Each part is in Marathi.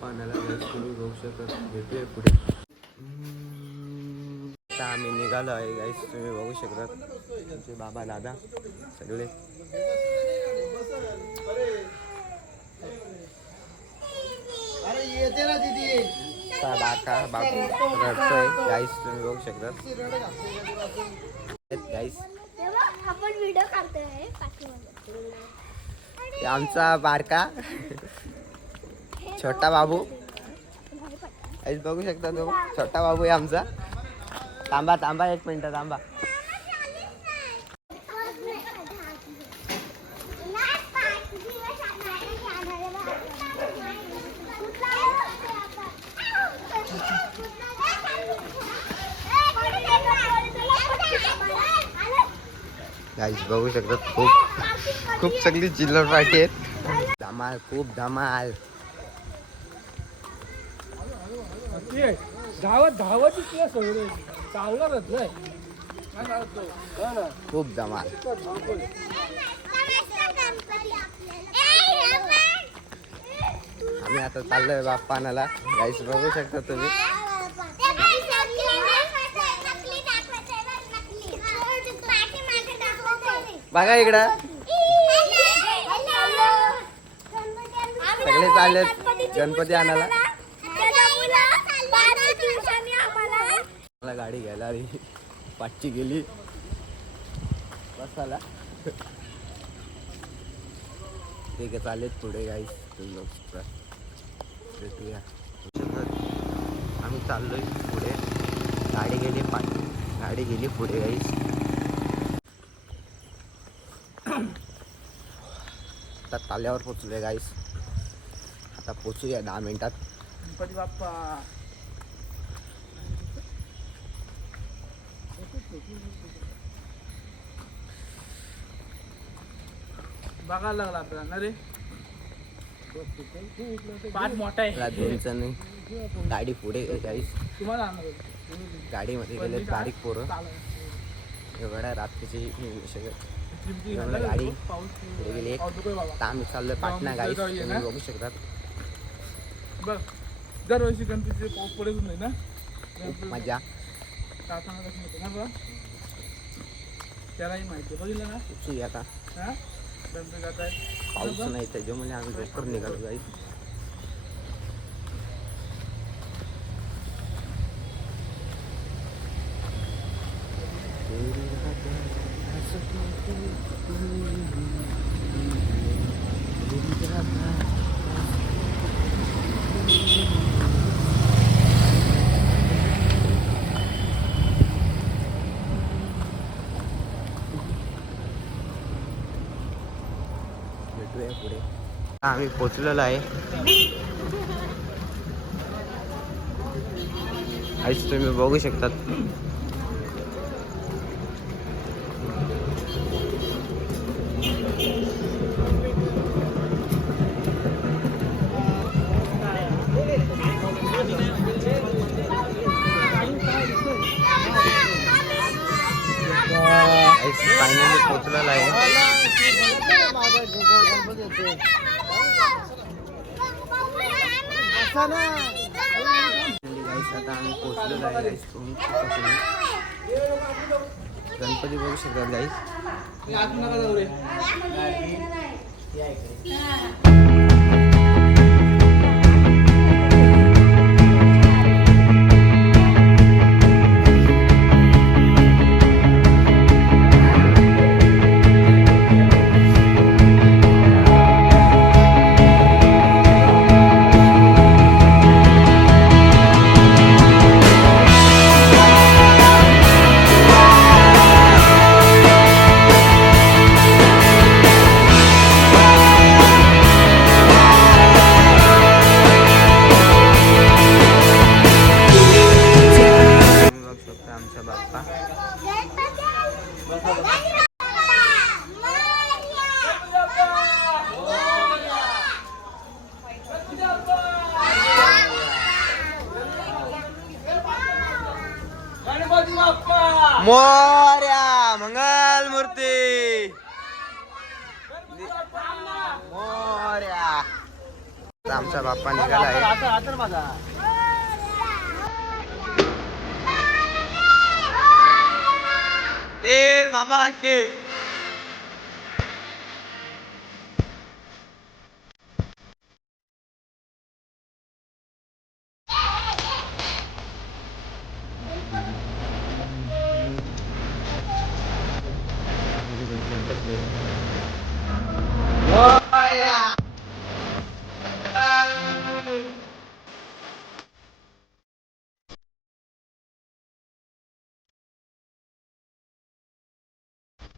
guys, तुम्ही बघू शकता. भेटूया पुढे. आता आम्ही निघालो आहे गाईस तुम्ही बघू शकता आमचे बाबा दादा सगळे. अरे येते ना दीदी. चा बाका बाबू रडतोय. गाईस तुम्ही बघू शकता गाईस तेव्हा आपण व्हिडिओ काढतोय पाठीमध्ये आमचा बारका. छोटा बाबू. गाईस बघू शकता तो. छोटा बाबू आहे आमचा. थांबा थांबा एक मिनटं थांबा. गाईस बघू शकतात खूप खूप सगळी चिल्लर पार्टी आहेत. धमाल खूप धमाल. धावत धावत सगळे. चालणारच नाही खूप धमाल. आम्ही आता चाललोय बाप्पा आणायला गाईस बघू शकता तुम्ही. बघा इकडं. सगळे चालले गणपती आणायला. मला गाडी घ्यायला आली. पाचची गेली. बसाला ठीक आहे चालेल पुढे गाईस भेटूया. आम्ही चाललोय पुढे. गाडी गेली पाठ. गाडी गेली पुढे गाईस आता ताल्यावर पोचलोय गाईस आता पोचूया दहा मिनिटात. गणपती बाप्पा. बघायला लागला आपल्याला. ना रे? पाठ मोठा आहे. जण गाडी पुढे गाईस. तुम्हाला आणणार होतो. गाडीमध्ये गेले बारीक पोरं. चालेल. एवढ्या रात्रीची एवढं गाडी पुढे गेली आम्ही चाललोय पाटणा ना? बघू शकतात. बघ दरवर्षी गणपतीचे पाऊस पडत नाही ना? मजा. काकांना कसं होतं ना बघ त्यालाही माहिती बघितलं ना पोचूया आता हा गणपती जात आहे पाऊस नाही त्याच्यामुळे आम्ही लवकर निघालो गाईस भेटूया पुढे. आम्ही पोचलेलो आहे. आईस तुम्ही बघू शकतात. आता आम्ही पोचलेलो आहे. गणपती बघू शकतात गाईस मोर्या मंगल मूर्ती. मोर्या. आमचा बाप्पा निघाला आहे. ए मामा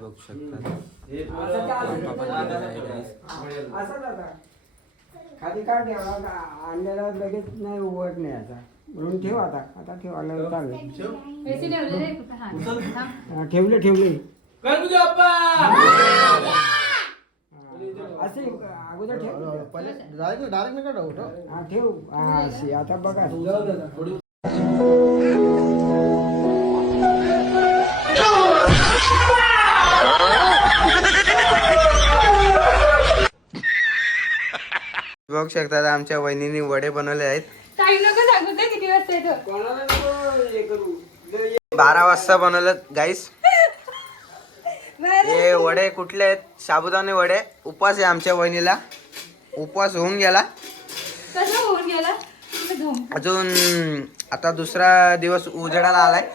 बघू शकता. खाली का ठेवा? आणलेला लगेच नाही उघड नाही आता. म्हणून ठेव आता. आता ठेवायला चालेल ठेवले ठेवले असे अगोदर ठेव. डायरेक्ट डायरेक्ट नका हा ठेव. हा आता बघा. बघू शकता आमच्या वहिनीने वडे बनवले आहेत. बारा वाजता बनवलं गाईस हे वडे कुठले आहेत? साबुदाणे वडे. उपवास आहे आमच्या वहिनीला. उपवास होऊन गेला. अजून आता दुसरा दिवस उजेडाला आलाय.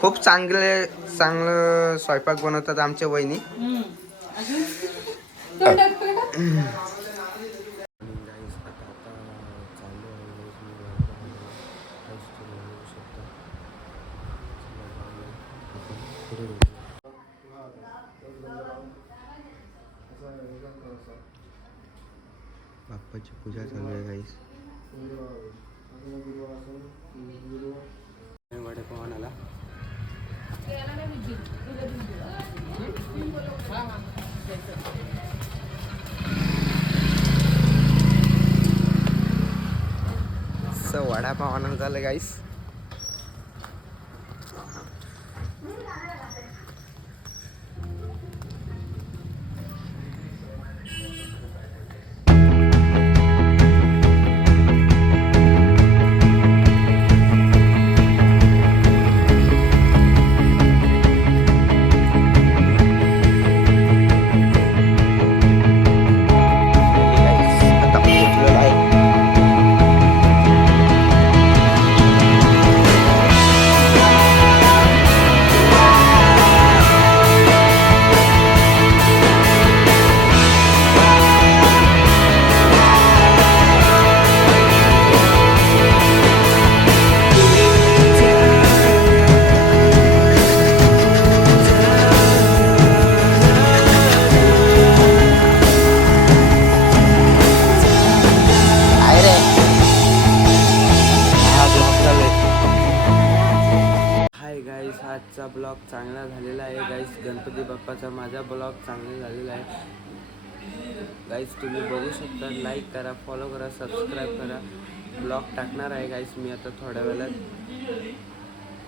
खूप चांगले चांगलं स्वयंपाक बनवतात आमच्या वहिनी. अजून? तोंडात पडलं? बाप्पाची पूजा चालू आहे गाईस वडे पवन आला वडापाव आनंद झालं गाईस आता माझा ब्लॉग चांगला झालेला आहे. गाईस तुम्ही बघू शकता लाईक करा फॉलो करा सबस्क्राईब करा. ब्लॉग टाकणार आहे गाईस मी आता थोड्या वेळात.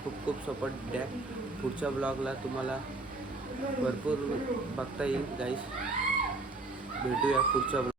खूप खूप सपोर्ट द्या. पुढच्या ब्लॉगला तुम्हाला भरपूर बघता येईल गाईस भेटूया पुढच्या